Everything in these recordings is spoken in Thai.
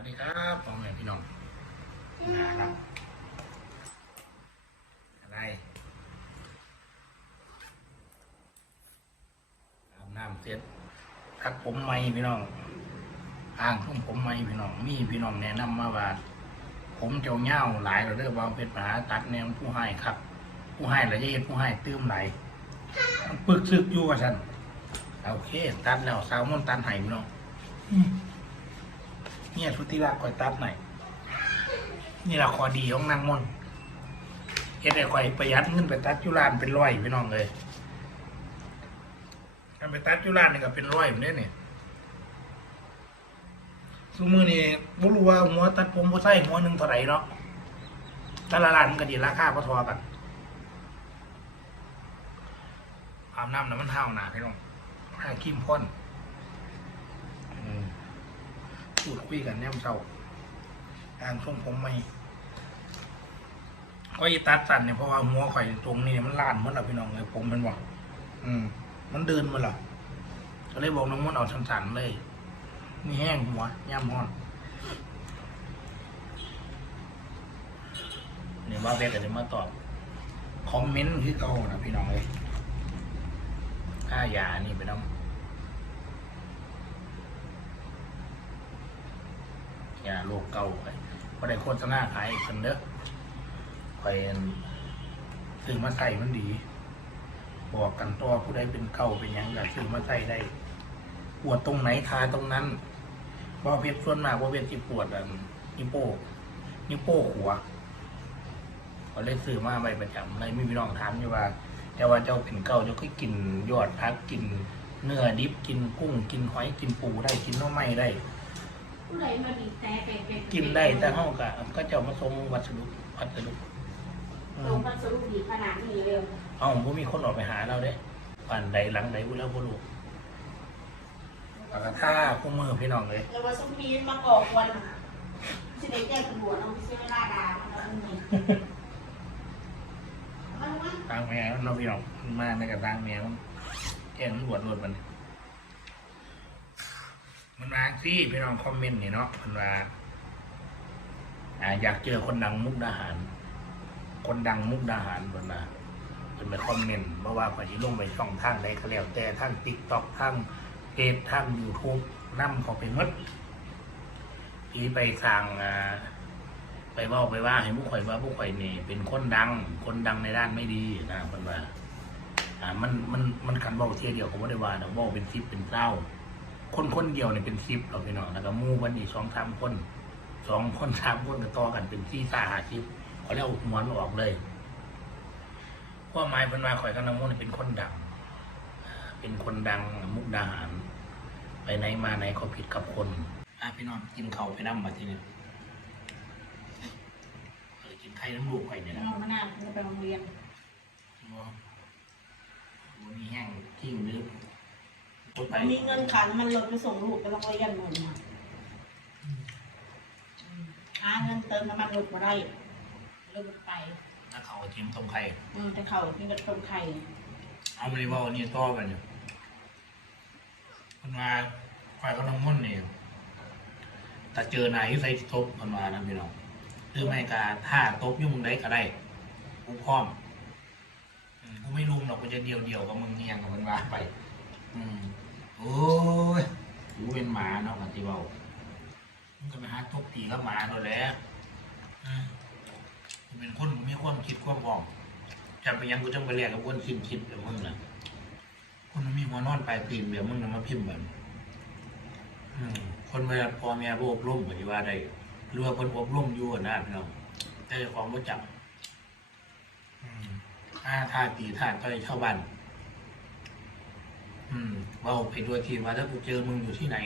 วัสดีครับพ่อแม่พี่น้องนะครับอะไรอาบน้ำเสร็จทักผมใหม่พี่น้องอ่างทุ่งผมใหม่พี่น้อง มีพี่น้องแนะนำมาว่า ผมเจ้าเง่าหลายเราเด้อบางเป็นปัญหาตัดแนวผู้ให้ครับ ผู้ให้ละเอียดผู้ให้ตื้มไหลปึกซึกอยู่ว่าฉันโอเค ตัดแล้วสาวมนตัดให้พี่น้องอื เนี่ยทุติรักคอยตัดหน่อยนี่ละขอดีของนางมนเฮ็ดให้คอยประหยัดเงินไปตัดจุฬานเป็นร้อยพี่น้องเลยถ้าไปตัดจุฬานนี่ก็เป็นร้อยเหมือนเด้เนี่ยซูมือนี่บ่รู้ว่าหัวตัดผมบ่ใส่หัวหนึ่งเท่าไหร่เนาะแต่ละร้านมันก็ดีราคาพอทอกันอาบน้ำน้ำมันห้าวหนาพี่น้องห้าขี้มพ่นอืม พูดคุยกันแนมเศร้าอ่างช่วงผมไม่ก็อีตัดสั่นเนี่ยเพราะว่าหัวข่อยตรงนี้มันล้านหมันละพี่น้องเลยผมมันบอกอืม มันเดินมาละก็เลยบอกน้องมดเอาสั่นๆเลยมีแห้งหัวย่ำห้อนเนี่ยว่าเบสก็จะมาตอบคอมเมนต์ที่เก่านะพี่น้องเลยค่ายานี่ไปน้องยา โรคเก่าไปพอได้โฆษณาขายอีกคนเด้อคอยซื้อมาใส่มันดี บอกกันตัวผู้ใดเป็นเก่าเป็นยังก็ซื้อมาใส่ได้ปวดตรงไหนทาตรงนั้นเพราะเพชรส่วนมากว่าเพชรที่ปวดอันนิ้วโป้งนิ้วโป้งหัวเขาเลยซื้อมาใบประจำเลยมีพี่น้องถามอยู่ว่า แต่ว่าเจ้าเป็นเก่าเจ้าก็กินยอดพักกินเนื้อดิบกินกุ้งกินหอยกินปูได้กินน้อไม้ได้ ผู้ใดมาดีแต่เป็นเป็นกินได้แต่ห้องกะก็เจ้ามาส่งวัสดุวัสดุอืลงมพัสดุดีขนาดนี้เร็วเอ้าผมมีคนออกไปหาเราเด้ผ่านใดหลังใดบุแล้วบุรุษแล้วก็ท่าคู่มือพี่น้องเลยแล้วว่าสุพีนมาก่อกวนสิได้แจ้งตำรวจเอาไปเชื่อลาดาเอาไปนี่มันว่าทางแมวเราพี่น้องมาในกับทางแมวแกงตำรวจรถมัน มันมาสิพี่น้องคอมเมนต์นี่เนาะมันว่าอยากเจอคนดังมุกดาหาร คนดังมุกดาหารมันนะเป็นไปคอมเมนต์เพราะว่าพอที่ลงไปช่องทางใดก็แล้วแต่ทั้งติ๊กต็อกทั้งเพจทั้งยูทูบนั่มเขาไปมดที่ไปสั่งไปว่าไปว่าให้ผู้ข่อยว่าผู้ข่อยนี่เป็นคนดัง คนดังในด้านไม่ดีนะมันว่าอ่ามันมันมันขันเบาเทียเดียวเขาไม่ได้ว่าแต่ว่าเป็นซิปเป็นเต้า คนคนเดียวเนี่ยเป็นซิปเราพี่น้องแล้วก็หมู่วันนี้สองสามคนสองคนสามคนก็ต่อกันเป็นที่สาหาซิปเขาเรียกหมวนออกเลยเพราะหมายเป็นว่าข่อยกับน้ำมันเป็นคนดังอ่าเป็นคนดังมุกดาหาร ไปไหนมาไหนเขาผิดกับคนอะพี่น้องกินเขาวไปน้ำมาทีนี้เออกินไข่น้ำลูกไข่เนี่ยนะน้องมะนาวจะไปโรงเรียนบ่บ่มีแห้งที่อยู่ลึก กดไปมีเงินขันมันลดไปส่งลูกไปโรงเรียนหมดนะหาเงินเติมน้ำมันรถมาได้เลยบ่ไปถ้าเขาเทียมต้มไข่อืมแต่เขาที่กระต้มไข่เอามาเลยว่าวันนี้ต่อกันอยู่มันมาไฟก็น้ำมันต์เนี่ยแต่เจอนายที่ใส่ทบมันมานะพี่น้องคือไม่กาถ้าตบยุ่งได้ก็ได้กูพร้อมอืมกูไม่รุมหรอกกูจะเดียวเดียวๆกับมึงเงียงกับมันว่าไป อืม โอ้ยกูเป็นหมาเนาะกันที่เบามึงก็ไปหาตบตีกับหมาตัวแหล้วอืมกูเป็นคนกูมีความคิดความบอกจำไปยังกูจังไปเรียกกับคนคิดคิดแบบมึงนะคนมันมีหัวนอนปลายตีนแบบมึงนะมาพิมพ์แบบอืมคนเมื่อพอแม่บอบรมก็ที่ว่าได้หรือว่าคนอบรมอยู่อะนะพี่น้องแต่เจ้าของรู้จักอืมท่าท่าตีท่าต่อยชาวบ้าน อืมเว่าไปด้วยทีว่าถ้ากูเจอมึงอยู่ที่ไหน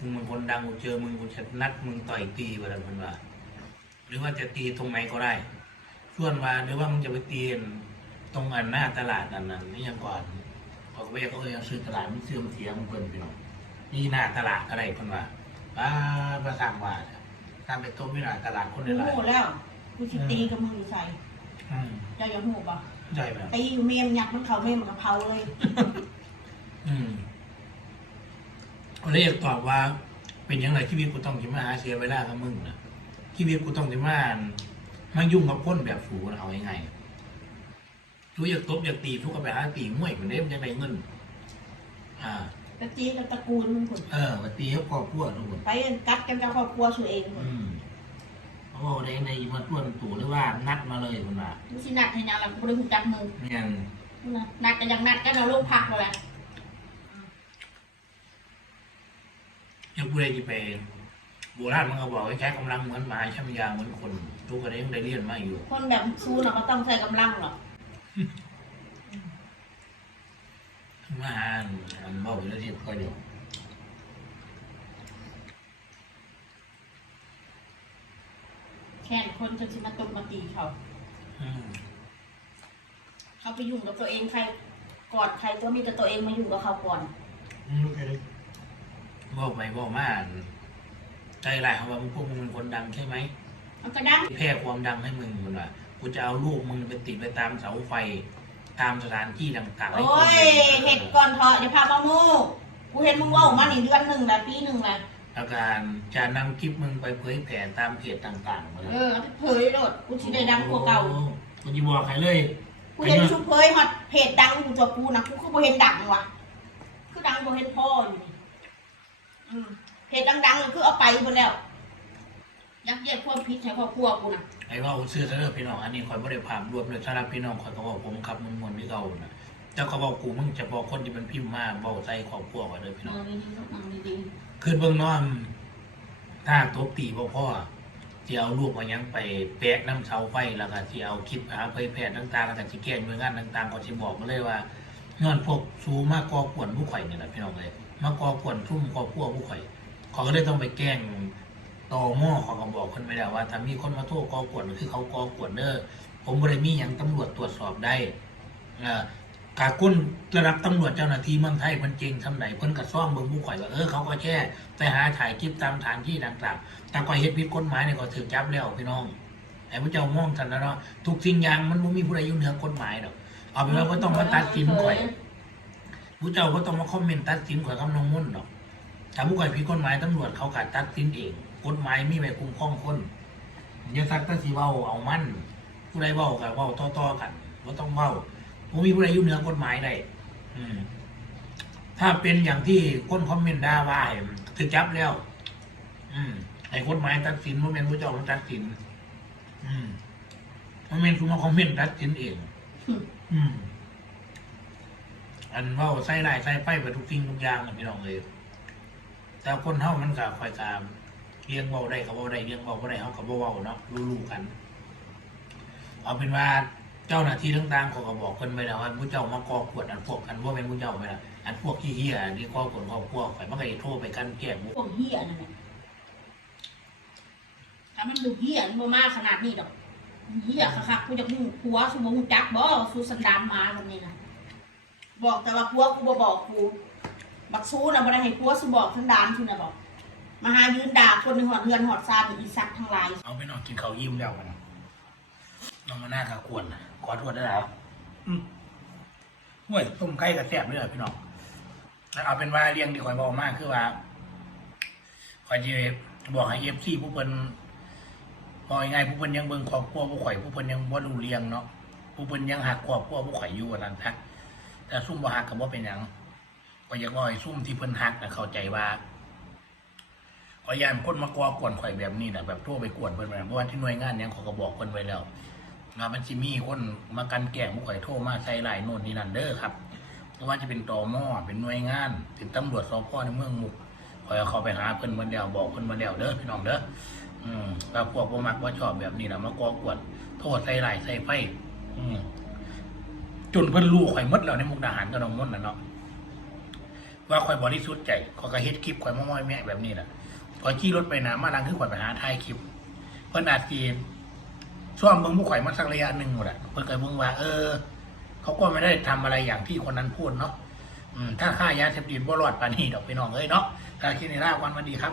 มึงเป็นคนดังกูเจอมึงกูจะนัดมึงต่อยตีอะไรมันว่า หรือว่าจะตีตรงไหนก็ได้ส่วนว่าหรือว่ามึงจะไปตีตรงอันหน้าตลาดอันนั้นนี่ยังก่อนออกไปเขาก็ยังซื้อตลาดมันเสื่อมเสียมึงเพิ่นพี่น้องนี่หน้าตลาดก็ได้เพิ่นว่าบ้าประสร้างว่าทำไปต้มที่หน้าตลาดคนกูได้หลายหูแล้วกูสิตีกับมึงอยู่ใส่อืมเจ้าอย่าหูบ่ใช่ไหมตีอยู่เมมยักษ์มันเขาเมมมันกะเพราเลย อืมเขาเรียกตอบว่า เป็นยังไงชีวิตกูต้องจะมาหาเสียเวลากับมึงนะชีวิตกูต้องจะมามายุ่งกับคนแบบสูนะเอายังไงทุกอยากตบอยากตีทุกก็ไปหาตีมวยเหมือนเดิมจะได้เงิน อ่าตะจีกับตระกูลมึงคนเออมาตีเขาครอบครัวทุกคนไปกัดกันกับครอบครัวตัวเองคนอืมเขาบอกได้ในมาต้วนตู่หรือว่านัดมาเลยคุณว่ามึงสินัดให้ยังล่ะกูบ่ได้หูจักมึงเนี่ย นัดกันอย่างนัดกันเอาลงพักบ่ล่ะ ยังกูได้ที่ไปโบราณมันก็บอกว่าใช้กำลังเหมือนหมาใช้ปัญญาเหมือนคนทุกคนได้ยังได้เรียนมาอยู่คนแบบสู้น่ะก็ต้องใช้กำลังหรอกมาหาอันบอกอยู่แล้วที่ค่อยเดียวแค่นคนจนสิมาตบมาตีเขาอืมเขาไปยุ่งกับตัวเองใครก่อนใครก็มีแต่ตัวเองมาอยู่กับเขาก่อน อืมโอเคเลย บอกไปบอกมาใจร้ายเขาว่ามึงพวกมึงเป็นคนดังใช่ไหมมันก็ดังแพร่ความดังให้มึงคุณว่ากูจะเอาลูกมึงไปติดไปตามเสาไฟ ตามสถานที่ต่างๆให้โอ้คนยเห็ดก่อนเถอะอย่าพามาโม่กูเห็นมึงเว่ามานี่เดือนหนึ่งแหละปีหนึ่งแหละแล้วการจะนำคลิปมึงไปเผยแผ่ตามเพจต่างๆเลยเออเอาไปเผยโดดกูสิได้ดังกว่าเก่า กูจะบอกใครเลยกูเห็นชุดเผยฮอดเพจดังกูตัวกูนะกูคือบ่เห็นดังว่ะ คือดังบ่เห็นพ่ออยู่นี่อืม เพจดังๆเลยคือเอาไปหมดแล้ว ยักเยียดความผิดให้ครอบครัวกูนะไอ้ว่าซื้อเสนอพี่น้องอันนี้คอยไม่ได้ผ่านรวมเลยสำหรับพี่น้องคอยก็บอกผมขับมึงมวนที่เขานะเจ้าก็บอกกูมึงจะบอกคนที่มันพิมพ์มาบอกใจครอบครัวก่อนเลยพี่เอน้องอดีๆต้องดีขึ้นเบื้องน้อมถ้าตบตีพ่อพ่อที่เอาลูกมายังไปแปะน้ำเสาไฟแล้วก็ที่เอาคลิปหาเผยแพร่ต่างๆแล้วก็ที่แก้หน่วยงานต่างๆก็ที่บอกมาเลยว่าย้อนพวกซูมากก่อกวนผู้ข่อยเนี่ยแหละพี่น้องเลย มาก่อกวนทุ่มครอบครัวผู้ข่อยเขาก็เลยต้องไปแกล้งต่อหม้อเของก็บอกคนไม่ได้ว่าถ้ามีคนมาโทษก่อกวนคือเขาก่อกวนเด้อผมบริมีอย่างตำรวจตรวจสอบได้อ่ากากุ้นระดับตำรวจเจ้าหน้าที่เมืองไทยเพิ่นเก่งทำไหนเพิ่นก็ซ่อมเบิ่งผู้ข่อยว่าเออเขาก็แค่ไปหาถ่ายคลิปตามสถานที่ต่างๆแต่ก่อเฮ็ดผิดกฎหมายเนี่ยก็ถือจับแล้วพี่น้องไอ้พระเจ้ามองทันแล้วเนาะทุกสิ่งอย่างมันบ่มีผู้ใดยู่เหนือกฎหมายดอกเอาเป็นว่าบ่ต้องมาตัดสินข่อย ผู้เจ้าบ่ต้องมาคอมเมนต์ตัดสินข่อยกับน้องมุ่นดอกถ้าผู้ข่อยผิดกฎหมายตำรวจเขาก็ตัดสินเองกฎหมายมีไว้คุ้มครองคนอย่าซักแตะสิเว้าเอามันผู้ใดเว้าก็เว้าต่อๆกันบ่ต้องเว้าบ่มีผู้ใดอยู่เหนือกฎหมายได้อืมถ้าเป็นอย่างที่คนคอมเมนต์ด่าว่าให้ถือจับแล้ว อืมไอ้กฎหมายตัดสินโมเมนต์ผู้เจ้ามันตัดสิน อืมโมเมนต์คุณมาคอมเมนต์ตัดสินเอง อืม อันเว่าใส่ลายใส่ไฟไปทุกสิ่งทุกอย่างนะพี่น้องเลยแต่คนเฮามันกับคอยตามเลี้ยงเบาได้เขาเบาได้เลี้ยงเบาบ่ได้เขากับเบาเนาะรู้ๆกัน เอาเป็นว่าเจ้าหน้าที่ต่างๆเขาก็บอกคนไปแล้วว่าผู้เจ้ามาก่อกวดอันพวกอันว่าเป็นผู้เจ้าไปแล้วอันพวกขี้เหี้ยนี่ก่อกวดเขาพวกข่อยมันก็จะโทษไปกันแก้พวกเหี้ยนั่นแหละถ้ามันดูเหี้ยมันบ่มากขนาดนี้ดอกเหี้ยคักๆกูจะหูผัวสุบ่หูจักบ่สู้สันดานมาแบบนี้นะ บอกแต่ว่าผัวกูบ่บอกกูบักสู้น่ะบ่ได้ให้ผัวสุบอกสันดานคุณน่ะบอกมาหายืนด่าคนในหอดเรือนหอดซาดอีสัตว์ทั้งหลายเอาไปนอนกินข้าวยิ้มแล้วกันน้องมาหน้าทาควรนะขอโทษได้แล้วอืมห่วยต้มไก่กับแซ่บเลยพี่น้องแล้วเอาเป็นว่าเลี้ยงที่ข่อยบอกมากคือว่าข่อยจะบอกให้เอฟซีผู้เป็นบอกยังไงผู้เป็นยังเบิ่งครอบครัวผู้ข่อยผู้เป็นยังบ่รู้เลี้ยงเนาะผู้เป็นยังหักครอบครัวผู้ข่อยอยู่อันนั้นทัก แต่ซุ่มบ่หักก็บ่เป็นหยังก็อยากบอกให้ซุ่มที่เพิ่นหักนะเข้าใจว่าขอยยานคนมากอกวนข่อยแบบนี้นะแบบทั่วไปกวนเพิ่นไปเพราะว่าที่หน่วยงานเนี้ยเขาก็บอกเพิ่นไว้แล้วว่ามันสิมีคนมากันแกล้งผู้ข่อยโทรมาใส่หลายโน่นนี่นั่นเด้อครับเพราะว่าจะเป็นตอมอเป็นหน่วยงานเป็นตำรวจสพในเมืองมุกข่อยเอาเขาไปหาเพิ่นเมื่อเดียวบอกเพิ่นเมื่อเดียวเด้อพี่น้องเด้ออืมแล้วพวกบ่มักว่าชอบแบบนี้นะมากอกวนโทษใส่หลายใส่ไฟอืม จนเพิ่นรู้ข่อยมดแล้วในมุกดาหารกับน้องมนต์น่ะเนาะว่าข่อยบริสุทธิ์ใจข่อยก็เฮ็ดคลิปข่อยมาม้อยแม่แบบนี้น่ะข่อยขี่รถไปนะมาลังคือข่อยไปหาถ่ายคลิปเพิ่นอาจสิช่วงเบิ่งผู้ข่อยมาสักระยะหนึ่งหมดอะเพิ่นก็เบิ่งว่า เออ เขาก็ไม่ได้ทำอะไรอย่างที่คนนั้นพูดเนาะถ้าค่ายาเสพติดบ่รอดปานนี้ดอกพี่น้องเอ้ยเนาะถ้าคิดในล่าวันวันดีครับ